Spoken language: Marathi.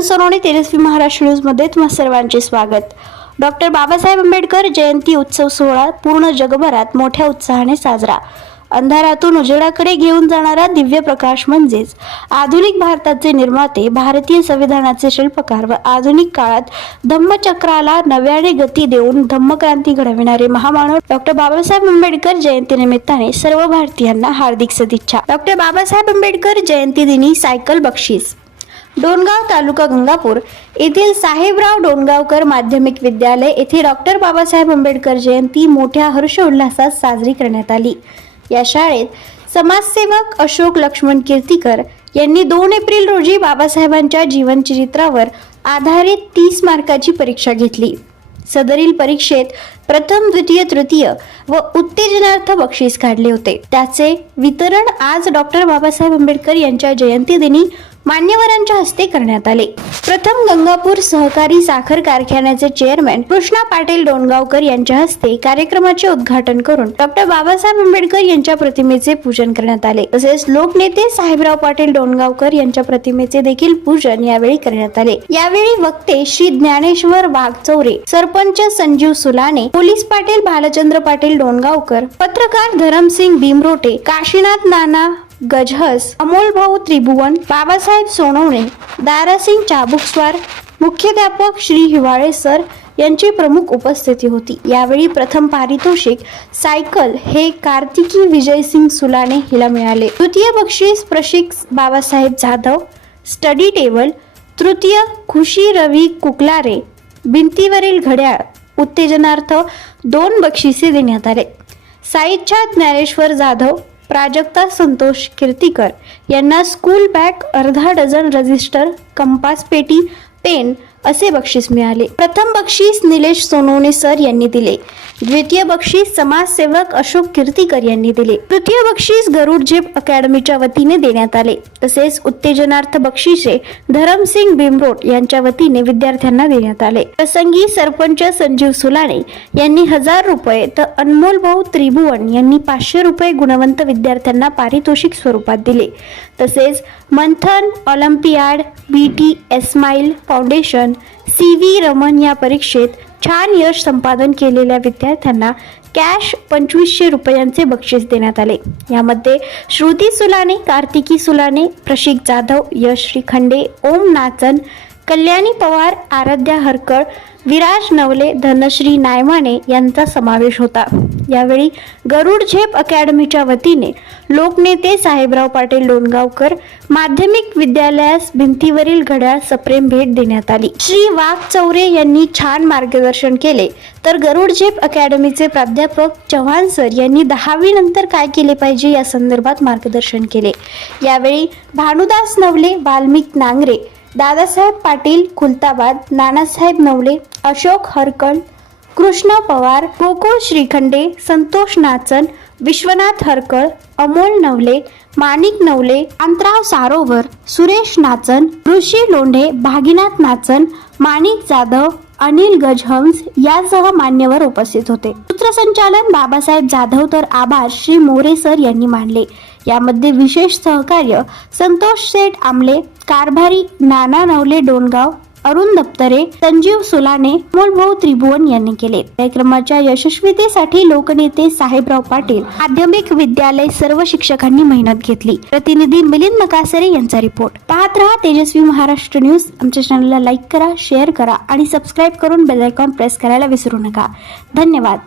किरण सोनवणे तेजस्वी महाराष्ट्र न्यूजमध्ये तुम्हा सर्वांचे स्वागत. डॉक्टर बाबासाहेब आंबेडकर जयंती उत्सव सोहळा पूर्ण जगभरात मोठ्या उत्साहाने साजरा. अंधारातून उजेडाकडे घेऊन जाणारा दिव्य प्रकाश म्हणजेच आधुनिक भारताचे निर्माते भारतीय संविधानाचे शिल्पकार व आधुनिक काळात धम्मचक्राला नव्याने गती देऊन धम्मक्रांती घडविणारे महामानव डॉक्टर बाबासाहेब आंबेडकर जयंतीनिमित्ताने सर्व भारतीयांना हार्दिक सदिच्छा. डॉक्टर बाबासाहेब आंबेडकर जयंती दिनी सायकल बक्षीस. डोणगाव तालुका गंगापूर येथील साहेबराव डोणगावकर माध्यमिक विद्यालय येथे डॉक्टर बाबासाहेब आंबेडकर जयंती मोठ्या हर्षोल्हासात साजरी करण्यात आली. या शाळेत समाजसेवक अशोक लक्ष्मण कीर्तीकर यांनी दोन एप्रिल रोजी बाबासाहेबांच्या जीवनचरित्रावर आधारित तीस मार्काची परीक्षा घेतली. सदरील परीक्षेत प्रथम द्वितीय तृतीय व उत्तेजनार्थ बक्षीस काढले होते. त्याचे वितरण आज डॉक्टर बाबासाहेब आंबेडकर यांच्या जयंतीदिनी मान्यवरांच्या हस्ते करण्यात आले. प्रथम गंगापूर सहकारी साखर कारखान्याचे चेअरमॅन कृष्णा पाटील डोणगावकर यांच्या हस्ते कार्यक्रमाचे उद्घाटन करून डॉक्टर बाबासाहेब आंबेडकर यांच्या प्रतिमेचे पूजन करण्यात आले. तसेच लोकनेते साहेबराव पाटील डोणगावकर यांच्या प्रतिमेचे देखील पूजन यावेळी करण्यात आले. यावेळी वक्ते श्री ज्ञानेश्वर वाघचौरे सरपंच संजीव सुलाने पोलीस पाटील भालचंद्र पाटील डोणगावकर पत्रकार धरमसिंग भीमरोटे काशीनाथ नाना गजहस अमोल भाऊ त्रिभुवन बाबासाहेब सोनवणे दारासिंग चाबुकस्वार मुख्याध्यापक श्री हिवाळे सर यांची प्रमुख उपस्थिती होती. यावेळी प्रथम पारितोषिक सायकल हे कार्तिकी विजयसिंग सुलाने हिला मिळाले. तृतीय बक्षीस प्रशिक बाबासाहेब जाधव स्टडी टेबल तृतीय खुशी रवी कुकलारे भिंतीवरील घड्याळ उत्तेजनार्थ दोन बक्षिसे देण्यात आले. साईच्छा ज्ञानेश्वर जाधव प्राजक्ता संतोष कीर्तीकर यांना स्कूल बॅग अर्धा डझन रजिस्टर कंपास पेटी पेन असे बक्षीस मिळाले. प्रथम बक्षीस निलेश सोनवणे सर यांनी दिले. द्वितीय बक्षीस समाजसेवक अशोक कीर्तीकर यांनी दिले. तृतीय बक्षीस गरुड झेप अकॅडमीच्या वतीने देण्यात आले. तसेच उत्तेजनार्थ बक्षिसे धरमसिंग भीमरोट यांच्या वतीने विद्यार्थ्यांना देण्यात आले. प्रसंगी सरपंच संजीव सुलाणे यांनी हजार रुपये तर अनमोल भाऊ त्रिभुवन यांनी पाचशे रुपये गुणवंत विद्यार्थ्यांना पारितोषिक स्वरूपात दिले. तसेच Manthan olympiad B T smile foundation C V Raman या परीक्षेत छान यश संपादन केलेल्या विद्यार्थ्यांना कॅश पंचवीसशे रुपयांचे बक्षीस देण्यात आले. यामध्ये श्रुती सुलाने कार्तिकी सुलाने प्रशिक जाधव यश श्रीखंडे ओम नाचन कल्याणी पवार आराध्या हरकळ विराज नवले धनश्री नायमाने यांचा समावेश होता. यावेळी गरुड झेप अकॅडमीच्या वतीने लोकनेते साहेबराव पाटील लोणगावकर माध्यमिक विद्यालयास भिंतीवरील घड्याळ सप्रेम भेट देण्यात आली. श्री वाघ चौरे यांनी छान मार्गदर्शन केले. तर गरुड झेप अकॅडमीचे प्राध्यापक चव्हाण सर यांनी दहावी नंतर काय केले पाहिजे या संदर्भात मार्गदर्शन केले. यावेळी भानुदास नवले वाल्मिक नांगरे दादासाहेब पाटील खुलताबाद नानासाहेब नवले अशोक हरकळ कृष्ण पवार गोकुळ श्रीखंडे संतोष नाचन विश्वनाथ हरकळ अमोल नवले माणिक नवले अंतराव सारोवर सुरेश नाचन ऋषी लोंढे भागीनाथ नाचन माणिक जाधव अनिल गजहंस यासह मान्यवर उपस्थित होते. सूत्रसंचालन बाबासाहेब जाधव तर आभार श्री मोरे सर यांनी मानले. यामध्ये विशेष सहकार्य संतोष सेठ आमले कारभारी नाना नवले डोणगाव अरुण दप्तरे संजीव सुलाने मोलभाऊ त्रिभुवन यांनी केले. कार्यक्रमाच्या यशस्वीतेसाठी लोकनेते साहेबराव पाटील माध्यमिक विद्यालय सर्व शिक्षकांनी मेहनत घेतली. प्रतिनिधी मिलिंद मकासरे यांचा रिपोर्ट. पाहत रहा तेजस्वी महाराष्ट्र न्यूज. आमच्या चॅनलला लाईक करा शेअर करा आणि सबस्क्राईब करून बेलायकॉन प्रेस करायला विसरू नका. धन्यवाद.